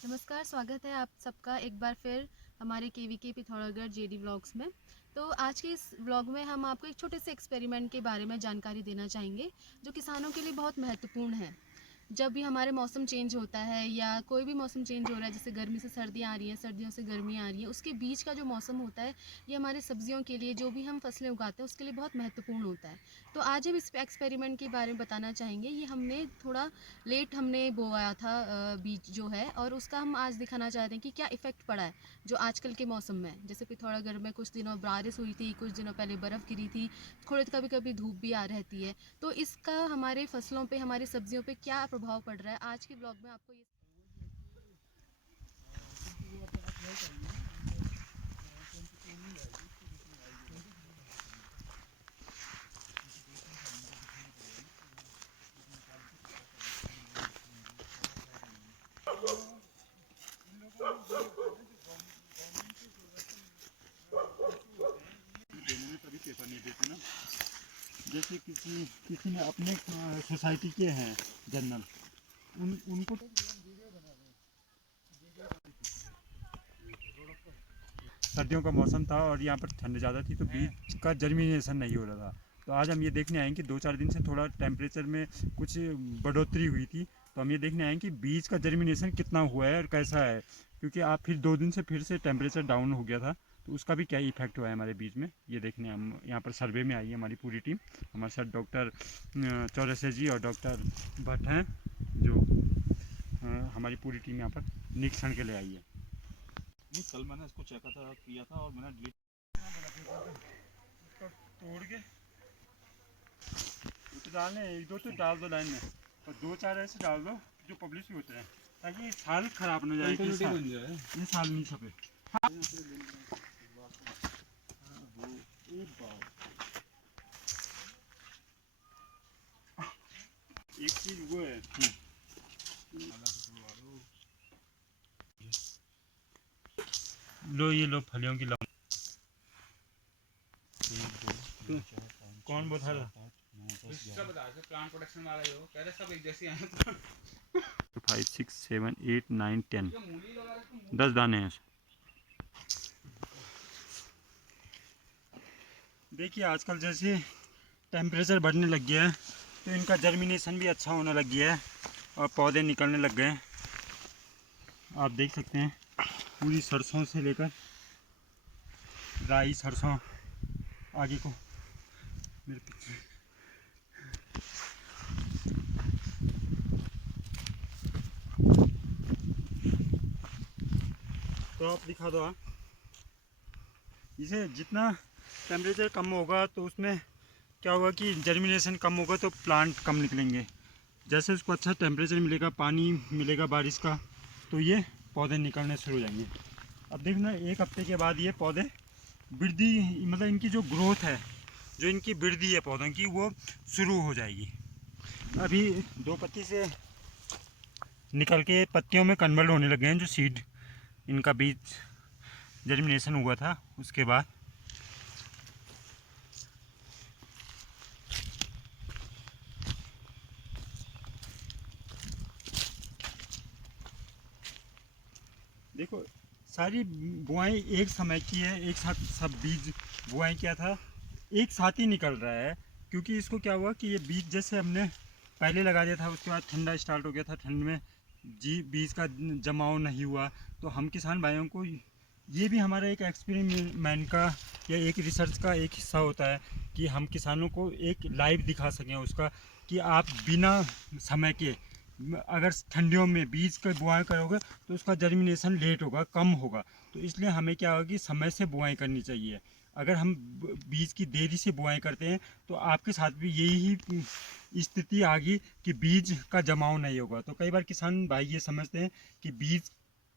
नमस्कार, स्वागत है आप सबका एक बार फिर हमारे केवीके पिथौरागढ़ जेडी व्लॉग्स में। तो आज के इस व्लॉग में हम आपको एक छोटे से एक्सपेरिमेंट के बारे में जानकारी देना चाहेंगे, जो किसानों के लिए बहुत महत्वपूर्ण है। जब भी हमारे मौसम चेंज होता है या कोई भी मौसम चेंज हो रहा है, जैसे गर्मी से सर्दियाँ आ रही हैं, सर्दियों से गर्मियाँ आ रही हैं, उसके बीच का जो मौसम होता है, ये हमारी सब्जियों के लिए, जो भी हम फसलें उगाते हैं, उसके लिए बहुत महत्वपूर्ण होता है। तो आज हम इस एक्सपेरिमेंट के बारे में बताना चाहेंगे। ये हमने थोड़ा लेट हमने बोया था बीज जो है, और उसका हम आज दिखाना चाहते हैं कि क्या इफ़ेक्ट पड़ा है जो आजकल के मौसम में। जैसे पिथौरागढ़ में कुछ दिनों बारिश हुई थी, कुछ दिनों पहले बर्फ़ गिरी थी, थोड़ी कभी कभी धूप भी आ रहती है। तो इसका हमारे फसलों पे, हमारी सब्जियों पे क्या प्रभाव पड़ रहा है, आज के ब्लॉग में आपको ये देने में तभी पेपर नहीं देते ना। जैसे किसी किसी ने अपने सोसाइटी के हैं जनरल, उनको सर्दियों का मौसम था और यहाँ पर ठंड ज़्यादा थी, तो बीज का जर्मिनेशन नहीं हो रहा था। तो आज हम ये देखने आए कि 2-4 दिन से थोड़ा टेम्परेचर में कुछ बढ़ोतरी हुई थी, तो हम ये देखने आए कि बीज का जर्मिनेशन कितना हुआ है और कैसा है। क्योंकि आप फिर 2 दिन से फिर से टेम्परेचर डाउन हो गया था, तो उसका भी क्या इफेक्ट हुआ है हमारे बीज में, ये देखने हम यहाँ पर सर्वे में आई है हमारी पूरी टीम। हमारे साथ डॉक्टर चौरसिया जी और डॉक्टर भट्ट हैं, जो हमारी पूरी टीम यहाँ पर निरीक्षण के लिए आई है। नहीं, कल मैंने इसको चेक किया था और मैंने डिलीट तोड़ के तो डालने, 1-2 तो डाल दो लाइन में, और 2-4 ऐसे डाल दो जो पब्लिश होते हैं, ताकि ये साल खराब न जाए, कि साल, ये साल नहीं छपे। एक चीज वो है, लो ये लो फलियों की लंब, कौन बता रहा? प्लांट प्रोटेक्शन वाला ही हो, कह रहे सब एक जैसे हैं। 5, 6, 7, 8, 9, 10, 10 दाने हैं। देखिए आजकल जैसे टेम्परेचर बढ़ने लग गया है, तो इनका जर्मिनेशन भी अच्छा होने लग गया है और पौधे निकलने लग गए हैं। आप देख सकते हैं पूरी सरसों से लेकर राई, सरसों आगे को मेरे पीछे। तो आप दिखा दो। इसे जितना टेम्परेचर कम होगा तो उसमें क्या होगा कि जर्मिनेशन कम होगा, तो प्लांट कम निकलेंगे। जैसे उसको अच्छा टेम्परेचर मिलेगा, पानी मिलेगा बारिश का, तो ये पौधे निकलने शुरू हो जाएंगे। अब देखना 1 हफ्ते के बाद ये पौधे वृद्धि, मतलब इनकी जो ग्रोथ है, जो इनकी वृद्धि है पौधों की, वो शुरू हो जाएगी। अभी 2 पत्ती से निकल के पत्तियों में कन्वर्ट होने लगे हैं, जो सीड इनका बीज जर्मिनेशन हुआ था उसके बाद। देखो सारी बुआई एक समय की है, एक साथ सब बीज बुआई किया था, एक साथ ही निकल रहा है। क्योंकि इसको क्या हुआ कि ये बीज जैसे हमने पहले लगा दिया था, उसके बाद ठंडा स्टार्ट हो गया था, ठंड में जी बीज का जमाव नहीं हुआ। तो हम किसान भाइयों को ये भी हमारा एक एक्सपेरिमेंट का या एक रिसर्च का एक हिस्सा होता है कि हम किसानों को एक लाइव दिखा सकें उसका, कि आप बिना समय के अगर ठंडियों में बीज का बुआई करोगे तो उसका जर्मिनेशन लेट होगा, कम होगा। तो इसलिए हमें क्या होगा कि समय से बुआई करनी चाहिए। अगर हम बीज की देरी से बुआई करते हैं तो आपके साथ भी यही स्थिति आ गई कि बीज का जमाव नहीं होगा। तो कई बार किसान भाई ये समझते हैं कि बीज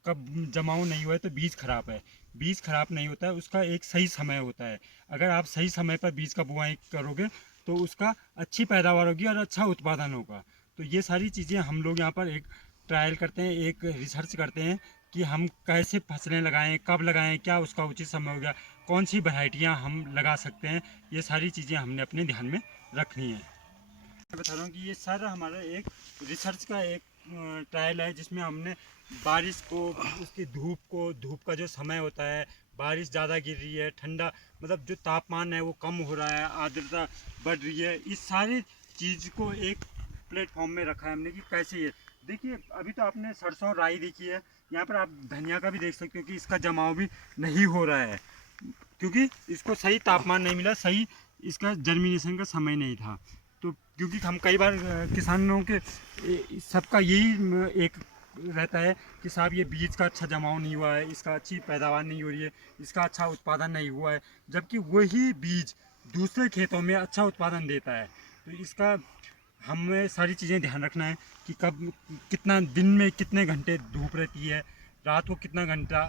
का जमाव नहीं हुआ है तो बीज खराब है। बीज खराब नहीं होता है, उसका एक सही समय होता है। अगर आप सही समय पर बीज का बुआई करोगे तो उसका अच्छी पैदावार होगी और अच्छा उत्पादन होगा। तो ये सारी चीज़ें हम लोग यहाँ पर एक ट्रायल करते हैं, एक रिसर्च करते हैं कि हम कैसे फसलें लगाएं, कब लगाएं, क्या उसका उचित समय हो गया, कौन सी वैरायटियाँ हम लगा सकते हैं। ये सारी चीज़ें हमने अपने ध्यान में रखनी है। मैं बता रहा हूँ कि ये सारा हमारा एक रिसर्च का एक ट्रायल है जिसमें हमने बारिश को, उसकी धूप का जो समय होता है, बारिश ज़्यादा गिर रही है, ठंडा मतलब जो तापमान है वो कम हो रहा है, आर्द्रता बढ़ रही है, इस सारी चीज़ को एक प्लेटफॉर्म में रखा है हमने कि कैसे ये देखिए। अभी तो आपने सरसों और राई देखी है, यहाँ पर आप धनिया का भी देख सकते हो कि इसका जमाव भी नहीं हो रहा है क्योंकि इसको सही तापमान नहीं मिला, सही इसका जर्मिनेशन का समय नहीं था। तो क्योंकि हम कई बार किसानों के सबका यही एक रहता है कि साहब ये बीज का अच्छा जमाव नहीं हुआ है, इसका अच्छी पैदावार नहीं हो रही है, इसका अच्छा उत्पादन नहीं हुआ है, जबकि वही बीज दूसरे खेतों में अच्छा उत्पादन देता है। तो इसका हमें सारी चीज़ें ध्यान रखना है कि कब कितना दिन में कितने घंटे धूप रहती है, रात को कितना घंटा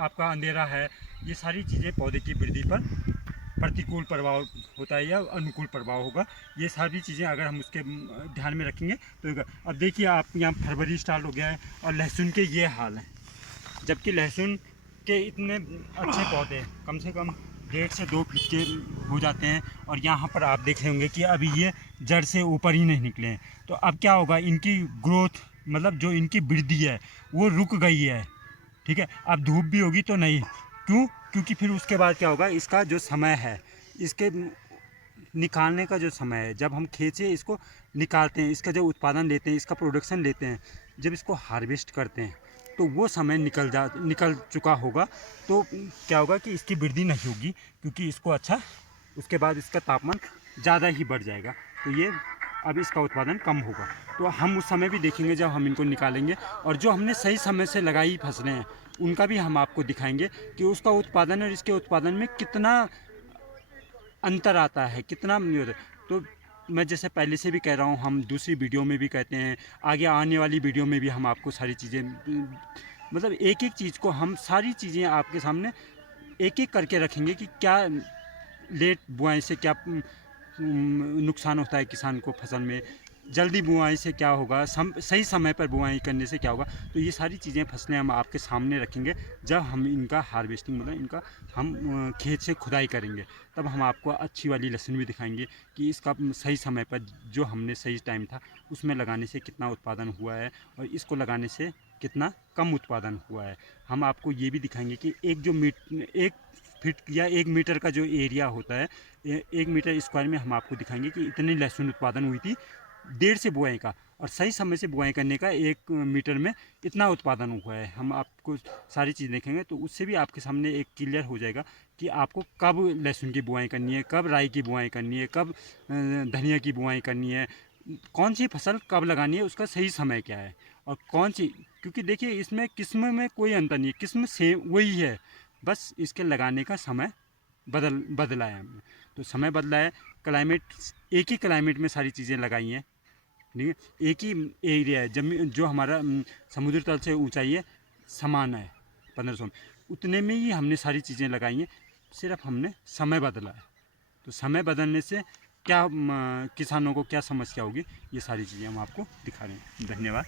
आपका अंधेरा है, ये सारी चीज़ें पौधे की वृद्धि पर प्रतिकूल प्रभाव होता है या अनुकूल प्रभाव होगा। ये सारी चीज़ें अगर हम उसके ध्यान में रखेंगे तो अब देखिए आप यहाँ फरवरी स्टार्ट हो गया है और लहसुन के ये हाल हैं, जबकि लहसुन के इतने अच्छे पौधे कम से कम 1.5 से 2 फीट के हो जाते हैं और यहाँ पर आप देख रहे होंगे कि अभी ये जड़ से ऊपर ही नहीं निकले हैं। तो अब क्या होगा, इनकी ग्रोथ मतलब जो इनकी वृद्धि है वो रुक गई है, ठीक है। अब धूप भी होगी तो नहीं, क्योंकि फिर उसके बाद क्या होगा, इसका जो समय है, इसके निकालने का जो समय है, जब हम खेत से इसको निकालते हैं, इसका जब उत्पादन लेते हैं, इसका प्रोडक्शन लेते हैं, जब इसको हार्वेस्ट करते हैं तो वो समय निकल चुका होगा। तो क्या होगा कि इसकी वृद्धि नहीं होगी क्योंकि इसको अच्छा, उसके बाद इसका तापमान ज़्यादा ही बढ़ जाएगा, तो ये अब इसका उत्पादन कम होगा। तो हम उस समय भी देखेंगे जब हम इनको निकालेंगे, और जो हमने सही समय से लगाई फसलें हैं उनका भी हम आपको दिखाएंगे कि उसका उत्पादन और इसके उत्पादन में कितना अंतर आता है, कितना नहीं होता। तो मैं जैसे पहले से भी कह रहा हूँ, हम दूसरी वीडियो में भी कहते हैं, आगे आने वाली वीडियो में भी हम आपको सारी चीज़ें मतलब एक एक चीज़ को हम सारी चीज़ें आपके सामने एक एक करके रखेंगे कि क्या लेट बुआई से क्या नुकसान होता है किसान को फसल में, जल्दी बुआई से क्या होगा, सही समय पर बुआई करने से क्या होगा। तो ये सारी चीज़ें फसलें हम आपके सामने रखेंगे जब हम इनका हार्वेस्टिंग मतलब इनका हम खेत से खुदाई करेंगे, तब हम आपको अच्छी वाली लहसुन भी दिखाएंगे कि इसका सही समय पर जो हमने सही टाइम था उसमें लगाने से कितना उत्पादन हुआ है और इसको लगाने से कितना कम उत्पादन हुआ है। हम आपको ये भी दिखाएंगे कि एक फीट या 1 मीटर का जो एरिया होता है, 1 मीटर स्क्वायर में हम आपको दिखाएंगे कि इतनी लहसुन उत्पादन हुई थी 1.5 से बुआई का, और सही समय से बुआई करने का 1 मीटर में इतना उत्पादन हुआ है। हम आपको सारी चीज़ देखेंगे तो उससे भी आपके सामने एक क्लियर हो जाएगा कि आपको कब लहसुन की बुआई करनी है, कब राई की बुआई करनी है, कब धनिया की बुआई करनी है, कौन सी फसल कब लगानी है, उसका सही समय क्या है और कौन सी, क्योंकि देखिए इसमें किस्म में कोई अंतर नहीं है, किस्म सेम वही है, बस इसके लगाने का समय बदला है हमने। तो समय बदला है, क्लाइमेट एक ही क्लाइमेट में सारी चीज़ें लगाई हैं, ठीक है, एक ही एरिया है, जमीन जो हमारा समुद्र तल से ऊंचाई है समान है 1500 उतने में ही हमने सारी चीज़ें लगाई हैं, सिर्फ हमने समय बदला है। तो समय बदलने से क्या किसानों को क्या समस्या होगी, ये सारी चीज़ें हम आपको दिखा रहे हैं। धन्यवाद।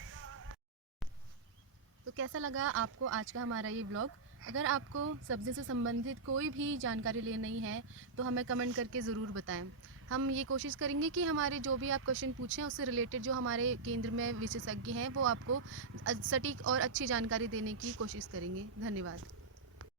तो कैसा लगा आपको आज का हमारा ये ब्लॉग? अगर आपको सब्ज़ी से संबंधित कोई भी जानकारी लेनी है तो हमें कमेंट करके ज़रूर बताएं। हम ये कोशिश करेंगे कि हमारे जो भी आप क्वेश्चन पूछें उससे रिलेटेड जो हमारे केंद्र में विशेषज्ञ हैं वो आपको सटीक और अच्छी जानकारी देने की कोशिश करेंगे। धन्यवाद।